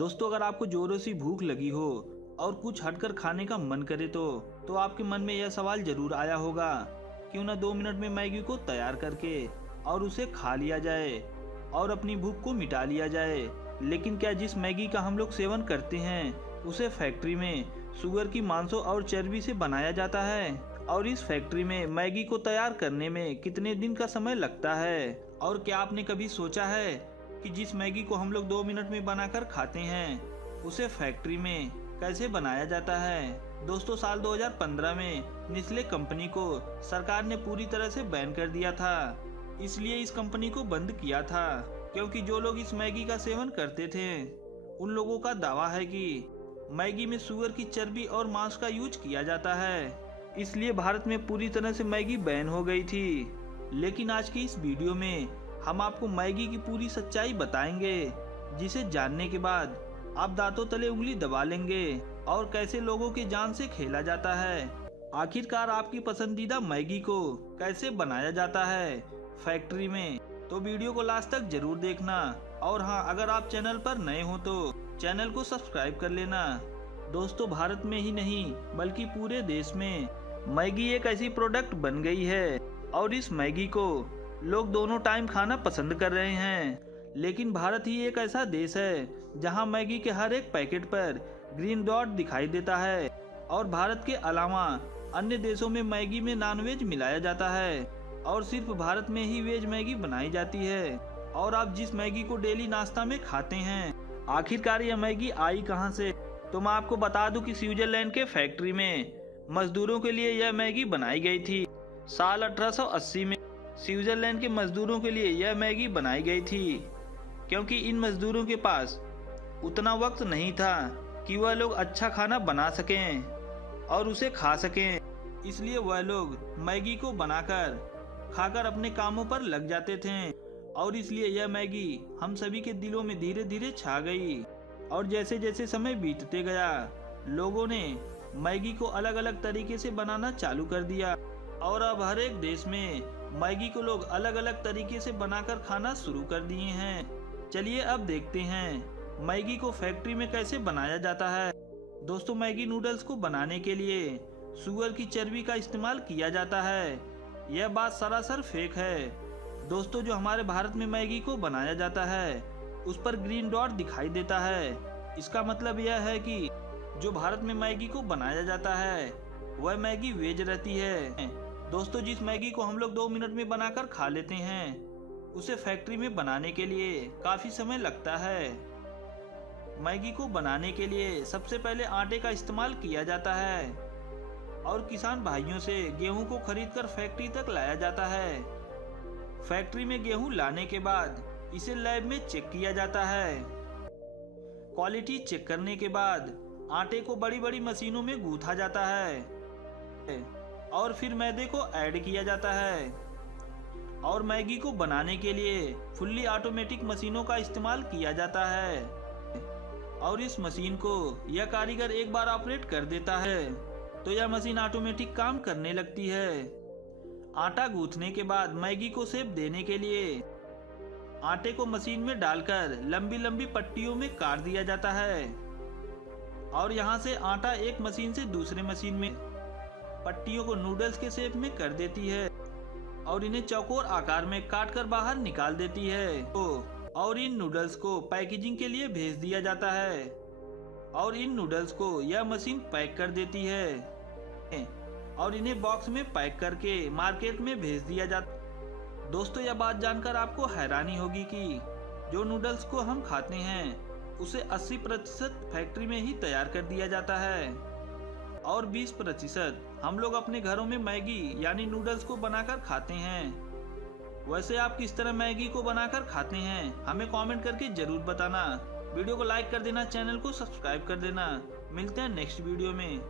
दोस्तों, अगर आपको जोरों से भूख लगी हो और कुछ हटकर खाने का मन करे तो आपके मन में यह सवाल जरूर आया होगा, क्यों ना 2 मिनट में मैगी को तैयार करके और उसे खा लिया जाए और अपनी भूख को मिटा लिया जाए। लेकिन क्या जिस मैगी का हम लोग सेवन करते हैं उसे फैक्ट्री में शुगर की मांसों और चर्बी से बनाया जाता है? और इस फैक्ट्री में मैगी को तैयार करने में कितने दिन का समय लगता है? और क्या आपने कभी सोचा है कि जिस मैगी को हम लोग 2 मिनट में बनाकर खाते हैं उसे फैक्ट्री में कैसे बनाया जाता है? दोस्तों, साल 2015 में नेस्ले कंपनी को सरकार ने पूरी तरह से बैन कर दिया था। इसलिए इस कंपनी को बंद किया था क्योंकि जो लोग इस मैगी का सेवन करते थे उन लोगों का दावा है कि मैगी में शुगर की चर्बी और मांस का यूज किया जाता है। इसलिए भारत में पूरी तरह से मैगी बैन हो गई थी। लेकिन आज की इस वीडियो में हम आपको मैगी की पूरी सच्चाई बताएंगे, जिसे जानने के बाद आप दांतों तले उंगली दबा लेंगे और कैसे लोगों की जान से खेला जाता है। आखिरकार आपकी पसंदीदा मैगी को कैसे बनाया जाता है फैक्ट्री में, तो वीडियो को लास्ट तक जरूर देखना। और हाँ, अगर आप चैनल पर नए हो तो चैनल को सब्सक्राइब कर लेना। दोस्तों, भारत में ही नहीं बल्कि पूरे देश में मैगी एक ऐसी प्रोडक्ट बन गई है और इस मैगी को लोग दोनों टाइम खाना पसंद कर रहे हैं। लेकिन भारत ही एक ऐसा देश है जहां मैगी के हर एक पैकेट पर ग्रीन डॉट दिखाई देता है। और भारत के अलावा अन्य देशों में मैगी में नॉनवेज मिलाया जाता है और सिर्फ भारत में ही वेज मैगी बनाई जाती है। और आप जिस मैगी को डेली नाश्ता में खाते हैं, आखिरकार यह मैगी आई कहां से? तो मैं आपको बता दूं कि स्विट्जरलैंड के फैक्ट्री में मजदूरों के लिए यह मैगी बनाई गई थी। साल 1880 में स्विट्जरलैंड के मजदूरों के लिए यह मैगी बनाई गई थी, क्योंकि इन मजदूरों के पास उतना वक्त नहीं था कि वह लोग अच्छा खाना बना सकें और उसे खा सकें। इसलिए वह लोग मैगी को बनाकर खाकर अपने कामों पर लग जाते थे। और इसलिए यह मैगी हम सभी के दिलों में धीरे धीरे छा गई। और जैसे जैसे समय बीतते गया, लोगों ने मैगी को अलग अलग तरीके से बनाना चालू कर दिया और अब हर एक देश में मैगी को लोग अलग अलग तरीके से बनाकर खाना शुरू कर दिए हैं। चलिए अब देखते हैं मैगी को फैक्ट्री में कैसे बनाया जाता है। दोस्तों, मैगी नूडल्स को बनाने के लिए शुगर की चर्बी का इस्तेमाल किया जाता है। यह बात सरासर फेक है। दोस्तों, जो हमारे भारत में मैगी को बनाया जाता है उस पर ग्रीन डॉट दिखाई देता है। इसका मतलब यह है कि जो भारत में मैगी को बनाया जाता है वह मैगी वेज रहती है। दोस्तों, जिस मैगी को हम लोग 2 मिनट में बनाकर खा लेते हैं उसे फैक्ट्री में बनाने के लिए काफी समय लगता है। मैगी को बनाने के लिए सबसे पहले आटे का इस्तेमाल किया जाता है और किसान भाइयों से गेहूं को खरीदकर फैक्ट्री तक लाया जाता है। फैक्ट्री में गेहूं लाने के बाद इसे लैब में चेक किया जाता है। क्वालिटी चेक करने के बाद आटे को बड़ी बड़ी मशीनों में गूंथा जाता है और फिर मैदे को ऐड किया जाता है। और मैगी को बनाने के लिए फुल्ली ऑटोमेटिक मशीनों का इस्तेमाल किया जाता है। और इस मशीन को यह कारीगर एक बार ऑपरेट कर देता है तो यह मशीन ऑटोमेटिक काम करने लगती है। आटा गूंथने के बाद मैगी को शेप देने के लिए आटे को मशीन में डालकर लंबी लंबी पट्टियों में काट दिया जाता है। और यहाँ से आटा एक मशीन से दूसरे मशीन में पट्टियों को नूडल्स के शेप में कर देती है और इन्हें चौकोर आकार में काट कर बाहर निकाल देती है। और इन नूडल्स को पैकेजिंग के लिए भेज दिया जाता है और इन नूडल्स को यह मशीन पैक कर देती है और इन्हें बॉक्स में पैक करके मार्केट में भेज दिया जाता। दोस्तों, यह बात जानकर आपको हैरानी होगी कि जो नूडल्स को हम खाते हैं उसे 80% फैक्ट्री में ही तैयार कर दिया जाता है और 20% हम लोग अपने घरों में मैगी यानी नूडल्स को बनाकर खाते हैं। वैसे आप किस तरह मैगी को बनाकर खाते हैं हमें कमेंट करके जरूर बताना। वीडियो को लाइक कर देना, चैनल को सब्सक्राइब कर देना। मिलते हैं नेक्स्ट वीडियो में।